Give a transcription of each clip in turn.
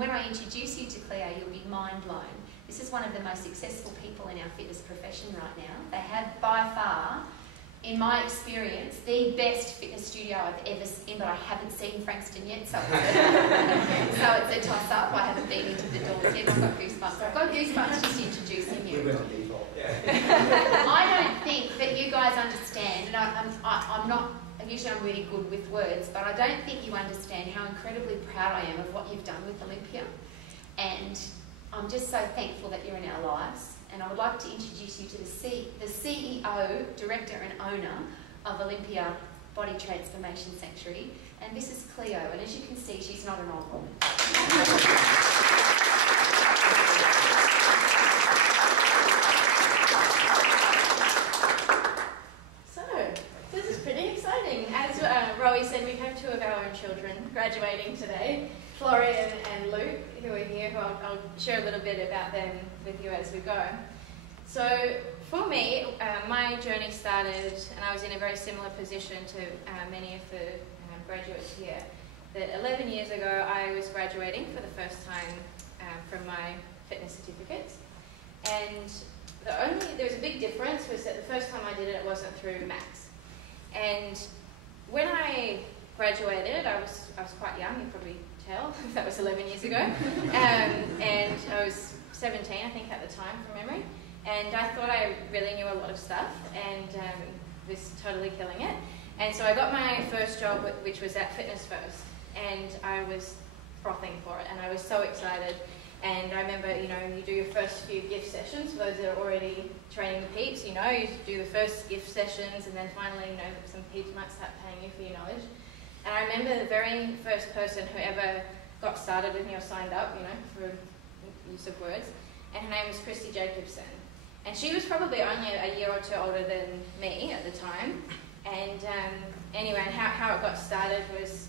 when I introduce you to Cleo, you'll be mind blown. This is one of the most successful people in our fitness profession right now. They have by far, in my experience, the best fitness studio I've ever seen, but I haven't seen Frankston yet, so it's a toss-up. I haven't been into the doors yet. I've got goosebumps. I've got goosebumps just introducing you. We went on default. Yeah. I don't think that you guys understand, and I'm not, usually I'm really good with words, but I don't think you understand how incredibly proud I am of what you've done with Olympia. And I'm just so thankful that you're in our lives. And I would like to introduce you to the CEO, Director and Owner of Olympia Body Transformation Sanctuary. And this is Cleo. And as you can see, she's not an old woman. So, this is pretty exciting. As Rowie said, we have two of our own children graduating today, Florian and Luke, who are here, who I'll share a little bit about them with you as we go. So for me, my journey started, and I was in a very similar position to many of the graduates here, that 11 years ago I was graduating for the first time from my fitness certificates. And there was a big difference, was that the first time I did it, it wasn't through Max. And when I graduated, I was quite young, you probably tell, that was 11 years ago. And I was 17, I think, at the time, from memory. And I thought I really knew a lot of stuff and was totally killing it. And so I got my first job, which was at Fitness First, and I was frothing for it, and I was so excited. And I remember, you do your first few gift sessions. For those that are already training the peeps, you do the first gift sessions, and then finally, some peeps might start paying you for your knowledge. And I remember the very first person who ever got started with me or signed up, for use of words, and her name was Christy Jacobson. And she was probably only a year or two older than me at the time. And anyway, and how it got started was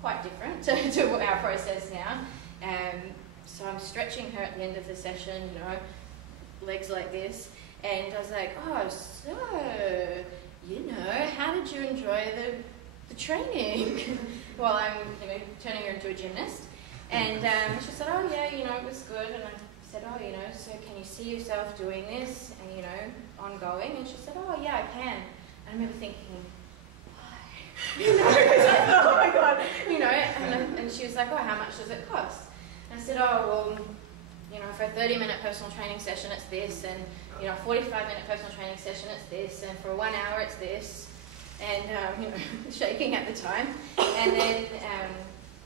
quite different to our process now. So I'm stretching her at the end of the session, legs like this. And I was like, oh, so, how did you enjoy the training? Well, I'm turning her into a gymnast. And she said, oh yeah, it was good. And I said, oh, so can you see yourself doing this and, ongoing? And she said, oh, yeah, I can. And I remember thinking, why? Because I thought, oh my God, and she was like, oh, how much does it cost? And I said, oh, well, for a 30-minute personal training session, it's this, and, a 45-minute personal training session, it's this, and for 1 hour, it's this, and, shaking at the time. And then,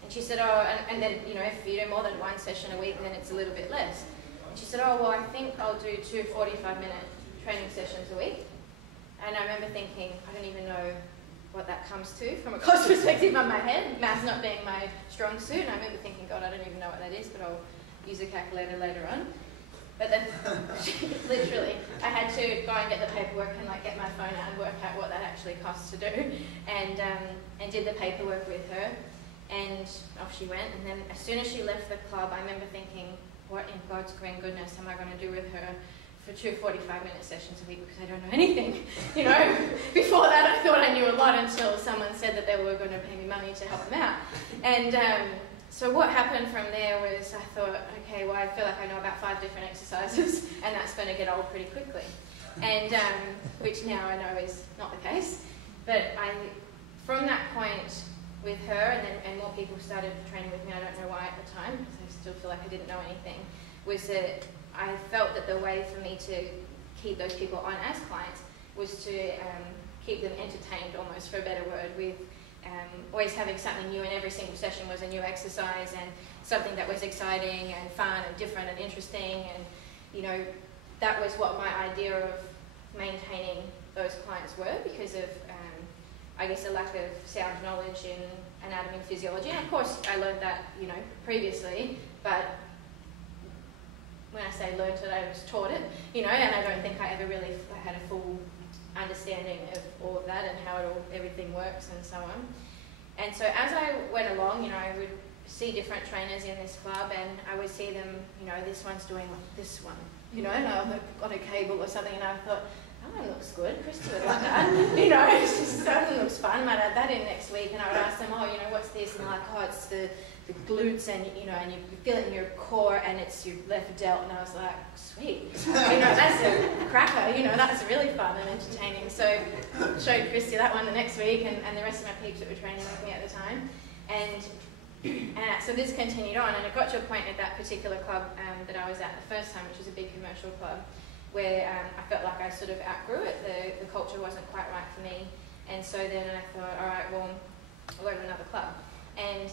and she said, oh, and then, if you do more than one session a week, then it's a little bit less. And she said, oh, well, I think I'll do 2 45-minute training sessions a week. And I remember thinking, I don't even know what that comes to from a cost perspective on my head, maths not being my strong suit. And I remember thinking, God, I don't even know what that is, but I'll use a calculator later on. But then, literally, I had to go and get the paperwork and get my phone out and work out what that actually costs to do, and did the paperwork with her. And off she went, and then as soon as she left the club, I remember thinking, what in God's green goodness am I going to do with her for 2 45-minute sessions a week, because I don't know anything. Before that I thought I knew a lot until someone said that they were going to pay me money to help them out. And so what happened from there was I thought, okay, well, I feel like I know about 5 different exercises, and that's going to get old pretty quickly. And which now I know is not the case. But from that point, with her, and more people started training with me, I don't know why at the time, because I still feel like I didn't know anything, was that I felt that the way for me to keep those people on as clients was to keep them entertained, almost, for a better word, with always having something new, and every single session was a new exercise and something that was exciting and fun and different and interesting, and that was what my idea of maintaining those clients were, because of I guess a lack of sound knowledge in anatomy and physiology. And of course I learned that previously, but when I say learned it, I was taught it, and I don't think I ever really had a full understanding of all of that and how everything works and so on. And so as I went along, I would see different trainers in this club, and I would see them, this one's doing this one, and I'll look on a cable or something, and I thought, that one looks good, Christy would like that, that one looks fun, might add that in next week. And I would ask them, oh, what's this? And they're like, oh, it's the the glutes, and you know, and you feel it in your core, and it's your left delt. And I was like, sweet, you know, that's a cracker. You know, that's really fun and entertaining. So showed Christy that one the next week, and the rest of my peeps that were training with me at the time, and. So this continued on, and it got to a point at that particular club that I was at the first time, which was a big commercial club, where I felt like I sort of outgrew it. The culture wasn't quite right for me, and so then I thought, all right, well, I'll go to another club. And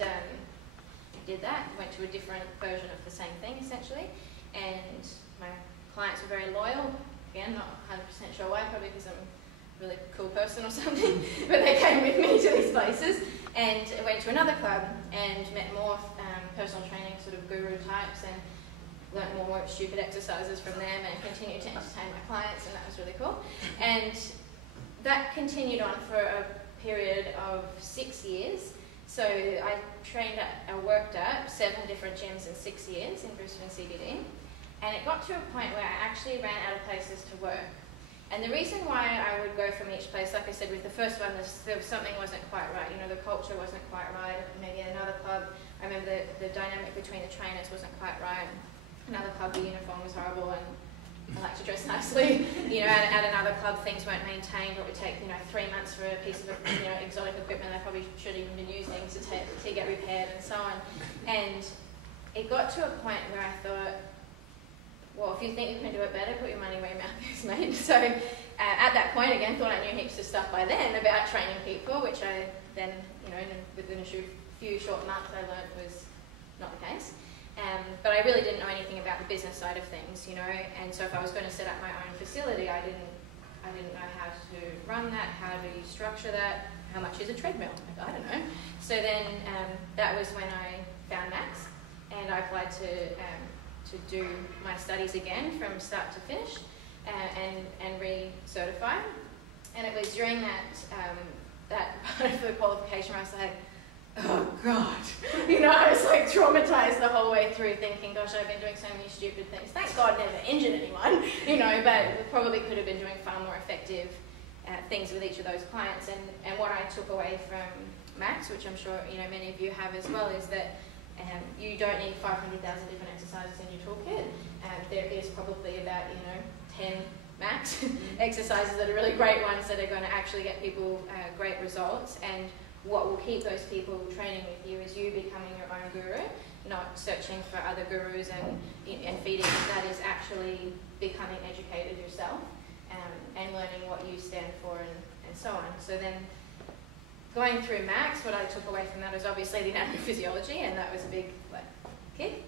did that, went to a different version of the same thing, essentially, and my clients were very loyal. Again, not 100% sure why, probably because I'm a really cool person or something, but they came with me to these places, and went to another club and met more personal training sort of guru types, and learnt more stupid exercises from them, and continued to entertain my clients, and that was really cool. And that continued on for a period of 6 years. So I worked at 7 different gyms in 6 years in Brisbane CBD, and it got to a point where I actually ran out of places to work. And the reason why I would go from each place, like I said, with the first one, something wasn't quite right. You know, the culture wasn't quite right. Maybe at another club, I remember the dynamic between the trainers wasn't quite right. Another club, the uniform was horrible, and I like to dress nicely. You know, at another club, things weren't maintained. It would take, you know, 3 months for a piece of, you know, exotic equipment I probably shouldn't even been using to get repaired, and so on. And it got to a point where I thought, well, if you think you can do it better, put your money where your mouth is, mate. So at that point, again, thought I knew heaps of stuff by then about training people, which I then, you know, within a few short months, I learned was not the case. But I really didn't know anything about the business side of things, you know. And so if I was going to set up my own facility, I didn't know how to run that, how do you structure that, how much is a treadmill? I don't know. So then that was when I found Max, and I applied to do my studies again from start to finish, and re-certify. And it was during that part of the qualification where I was like, oh God, you know, I was like traumatized the whole way through, thinking, gosh, I've been doing so many stupid things. Thank God never injured anyone, you know, but we probably could have been doing far more effective things with each of those clients. And what I took away from Max, which I'm sure, you know, many of you have as well, is that you don't need 500,000 different exercises in your toolkit. There is probably about, you know, 10 max exercises that are really great ones that are going to actually get people great results. And what will keep those people training with you is you becoming your own guru, not searching for other gurus and feeding. That is actually becoming educated yourself, and learning what you stand for, and so on. So then, going through Max, what I took away from that is obviously the anatomy physiology, and that was a big kick.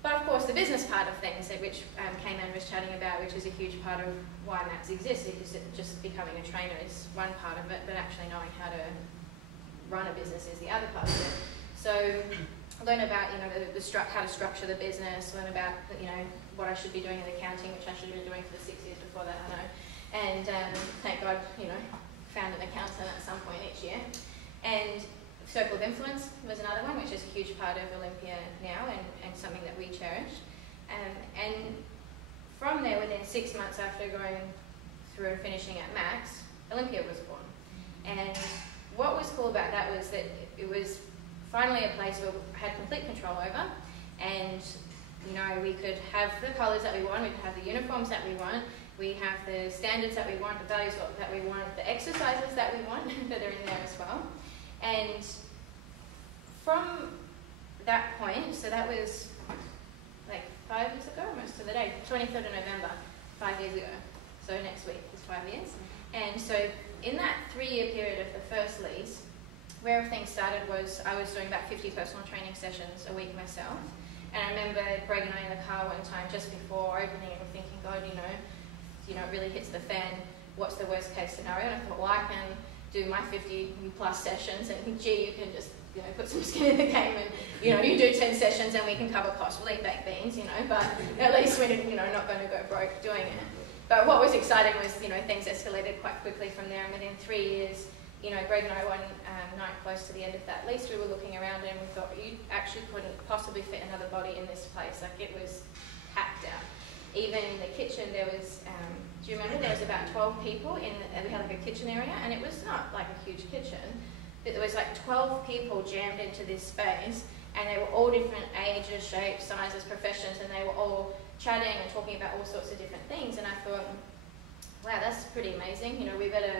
But of course, the business part of things, which Kayman was chatting about, which is a huge part of why Max exists, because just becoming a trainer is one part of it, but actually knowing how to run a business is the other part of it. So learn about, you know, how to structure the business, learn about, you know, what I should be doing in accounting, which I should have been doing for the 6 years before that, I know. And thank God, you know, found an accountant at some point each year. And Circle of Influence was another one, which is a huge part of Olympia now, and something that we cherish. And from there, within 6 months after going through and finishing at Max, Olympia was born. And what was cool about that was that it was finally a place where we had complete control over, and you know, we could have the colours that we want, we could have the uniforms that we want, we have the standards that we want, the values that we want, the exercises that we want that are in there as well. And from that point, so that was like 5 years ago, almost to the day, 23rd of November, 5 years ago. So next week is 5 years. And so in that 3-year period of the first lease, where everything started was I was doing about 50 personal training sessions a week myself. And I remember Greg and I in the car one time just before opening it and thinking, God, you know, it really hits the fan. What's the worst case scenario? And I thought, well, I can do my 50 plus sessions, and gee, you can just, you know, put some skin in the game, and you know, you do 10 sessions and we can cover costs. We'll eat baked beans, you know, but at least we're, you know, not going to go broke doing it. But what was exciting was, you know, things escalated quite quickly from there, and within 3 years, you know, Greg and I one night close to the end of that lease, we were looking around and we thought, you actually couldn't possibly fit another body in this place. Like, it was packed out. Even in the kitchen, there was, do you remember, there was about 12 people we had like a kitchen area, and it was not like a huge kitchen. There was like 12 people jammed into this space, and they were all different ages, shapes, sizes, professions, and they were all chatting and talking about all sorts of different things. And I thought, wow, that's pretty amazing. You know, we better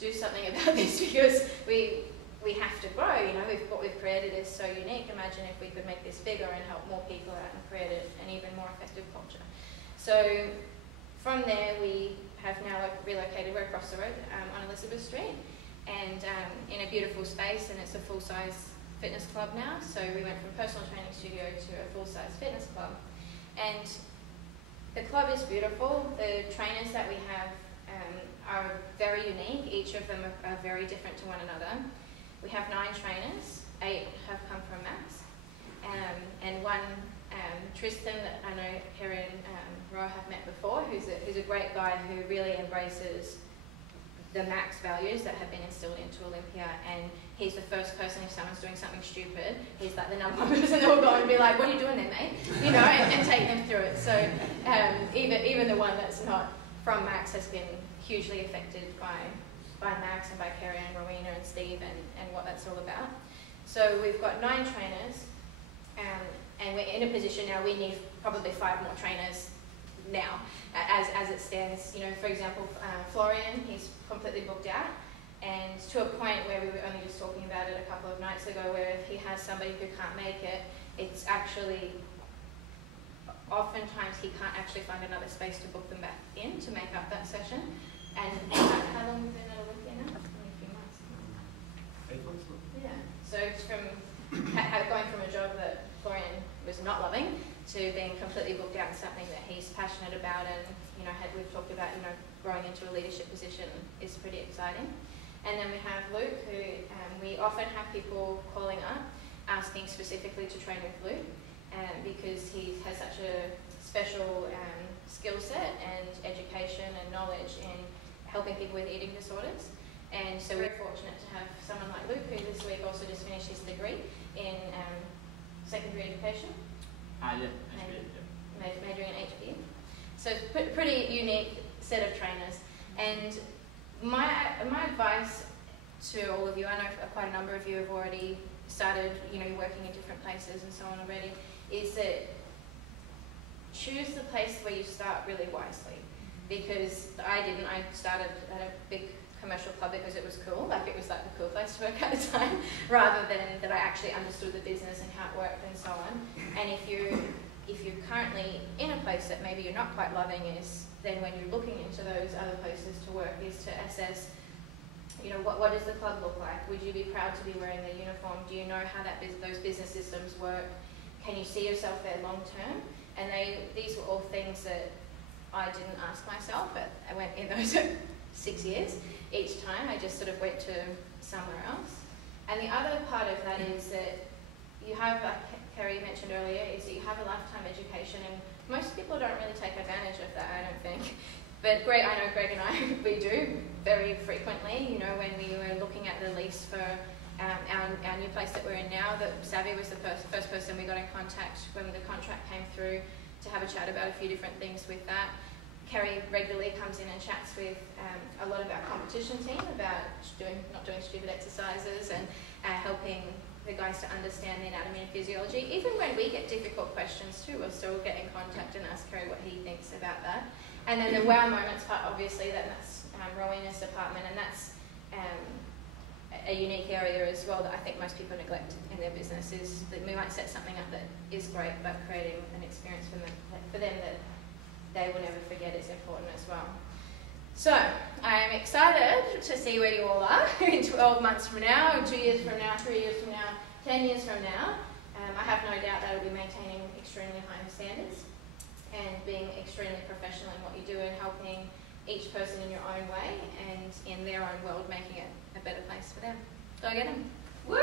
do something about this because we have to grow. You know, what we've created is so unique. Imagine if we could make this bigger and help more people out and create an even more effective culture. So from there, we have now relocated. We're across the road on Elizabeth Street, and in a beautiful space, and it's a full-size fitness club now. So we went from personal training studio to a full-size fitness club, and the club is beautiful. The trainers that we have are very unique. Each of them are very different to one another. We have 9 trainers. 8 have come from Max, and one, Tristan, that I know Kerry and Roa have met before, who's a great guy who really embraces the Max values that have been instilled into Olympia, and he's the first person, if someone's doing something stupid, he's like the number one person that will go and be like, what are you doing there, mate? You know, and take them through it. So even the one that's not from Max has been hugely affected by Max and by Kerry and Rowena and Steve and what that's all about. So we've got 9 trainers, and we're in a position now we need probably 5 more trainers now, as it stands. You know, for example, Florian, he's completely booked out, and to a point where we were only just talking about it a couple of nights ago, where if he has somebody who can't make it, it's actually, oftentimes he can't actually find another space to book them back in to make up that session. And how long have you been at Olympia now? Only a few months. 8 months? Yeah. So it's from going from a job that Florian was not loving to being completely booked out in something that he's passionate about, and you know, we've talked about, you know, growing into a leadership position is pretty exciting. And then we have Luke, who we often have people calling up asking specifically to train with Luke, because he has such a special skill set and education and knowledge in helping people with eating disorders. And so we're fortunate to have someone like Luke, who this week also just finished his degree in secondary education. Majoring in HP. So pretty unique set of trainers. And my advice to all of you, I know quite a number of you have already started, you know, working in different places and so on already, is that choose the place where you start really wisely. Because I started at a big commercial club because it was cool, like it was like the cool place to work at the time, rather than that I actually understood the business and how it worked and so on. And if you're currently in a place that maybe you're not quite loving, is then when you're looking into those other places to work, is to assess, you know, what does the club look like? Would you be proud to be wearing the uniform? Do you know how those business systems work? Can you see yourself there long term? And these were all things that I didn't ask myself, but I went in those 6 years. Each time I just sort of went to somewhere else. And the other part of that is that you have, like Kerry mentioned earlier, is that you have a lifetime education, and most people don't really take advantage of that, I don't think. But I know Greg and I, we do very frequently. You know, when we were looking at the lease for our new place that we're in now, that Savvy was the first person we got in contact when the contract came through to have a chat about a few different things with that. Kerry regularly comes in and chats with a lot of our competition team about not doing stupid exercises and helping the guys to understand the anatomy and physiology. Even when we get difficult questions too, we'll still get in contact and ask Kerry what he thinks about that. And then the wow moments part, obviously, that's Rowena's department, and that's a unique area as well that I think most people neglect in their business, is that we might set something up that is great, but creating an experience for them that they will never forget is important as well. So, I am excited to see where you all are in 12 months from now, 2 years from now, 3 years from now, 10 years from now. I have no doubt that I will be maintaining extremely high standards and being extremely professional in what you do and helping each person in your own way and in their own world, making it a better place for them. Do I get them? Woo!